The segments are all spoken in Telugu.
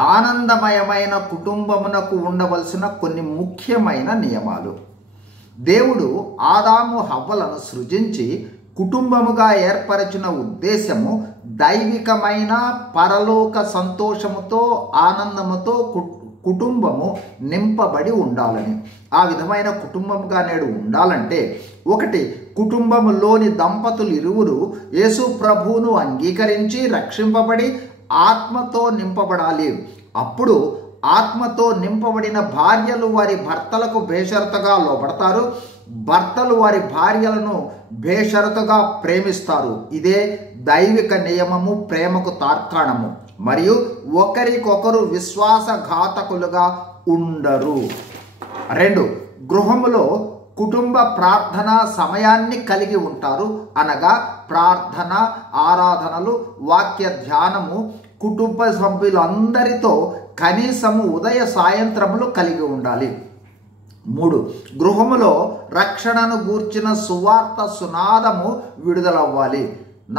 ఆనందమయమైన కుటుంబమునకు ఉండవలసిన కొన్ని ముఖ్యమైన నియమాలు. దేవుడు ఆదాము హవ్వలను సృజించి కుటుంబముగా ఏర్పరచిన ఉద్దేశము దైవికమైన పరలోక సంతోషముతో ఆనందముతో కుటుంబము నింపబడి ఉండాలని. ఆ విధమైన కుటుంబముగా నేడు ఉండాలంటే, ఒకటి, కుటుంబములోని దంపతులు ఇరువురు యేసు ప్రభువును అంగీకరించి రక్షింపబడి ఆత్మతో నింపబడాలి. అప్పుడు ఆత్మతో నింపబడిన భార్యలు వారి భర్తలకు బేషరతుగా లోబడతారు, భర్తలు వారి భార్యలను బేషరతుగా ప్రేమిస్తారు. ఇదే దైవిక నియమము, ప్రేమకు తార్కాణము. మరియు ఒకరికొకరు విశ్వాసఘాతకులుగా ఉండరు. 2, గృహములో కుటుంబ ప్రార్థన సమయాన్ని కలిగి ఉంటారు. అనగా ప్రార్థన, ఆరాధనలు, వాక్య ధ్యానము కుటుంబ సభ్యులందరితో కనీసము ఉదయ సాయంత్రములు కలిగి ఉండాలి. 3, గృహములో రక్షణను గూర్చిన సువార్త సునాదము విడుదలవ్వాలి.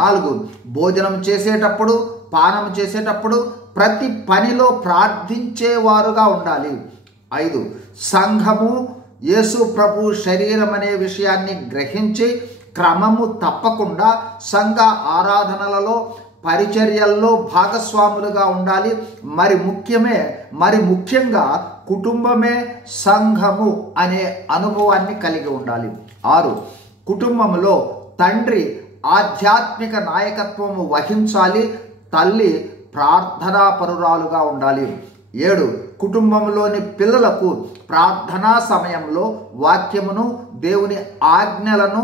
4, భోజనం చేసేటప్పుడు, పానం చేసేటప్పుడు ప్రతి పనిలో ప్రార్థించేవారుగా ఉండాలి. 5, సంఘము యేసు ప్రభు శరీరం అనే విషయాన్ని గ్రహించి క్రమము తప్పకుండా సంఘ ఆరాధనలలో, పరిచర్యల్లో భాగస్వాములుగా ఉండాలి. మరి ముఖ్యంగా కుటుంబమే సంఘము అనే అనుభవాన్ని కలిగి ఉండాలి. 6, కుటుంబంలో తండ్రి ఆధ్యాత్మిక నాయకత్వము వహించాలి, తల్లి ప్రార్థనాపరురాలుగా ఉండాలి. 7, కుటుంబంలోని పిల్లలకు ప్రార్థనా సమయంలో వాక్యమును, దేవుని ఆజ్ఞలను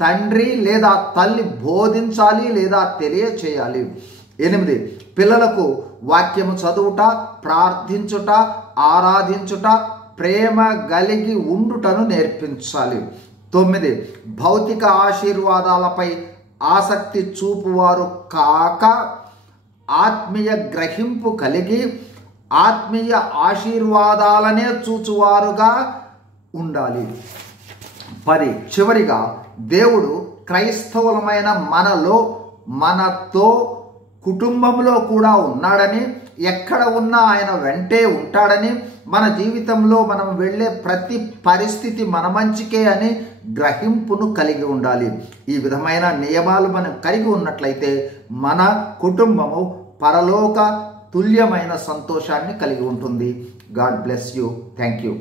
తండ్రి లేదా తల్లి బోధించాలి లేదా తెలియచేయాలి. 8, పిల్లలకు వాక్యము చదువుట, ప్రార్థించుట, ఆరాధించుట, ప్రేమ కలిగి ఉండుటను నేర్పించాలి. 9, భౌతిక ఆశీర్వాదాలపై ఆసక్తి చూపువారు కాక ఆత్మీయ గ్రహింపు కలిగి ఆత్మీయ ఆశీర్వాదాలనే చూచువారుగా ఉండాలి. 10, చివరిగా దేవుడు క్రైస్తవులమైన మనతో కుటుంబంలో కూడా ఉన్నాడని, ఎక్కడ ఉన్నా ఆయన వెంటే ఉంటాడని, మన జీవితంలో మనం వెళ్ళే ప్రతి పరిస్థితి మన మంచికే అని గ్రహింపును కలిగి ఉండాలి. ఈ విధమైన నియమాలు మనం కలిగి ఉన్నట్లయితే మన కుటుంబము పరలోక తుల్యమైన సంతోషాన్ని కలిగి ఉంటుంది. God bless you. Thank you.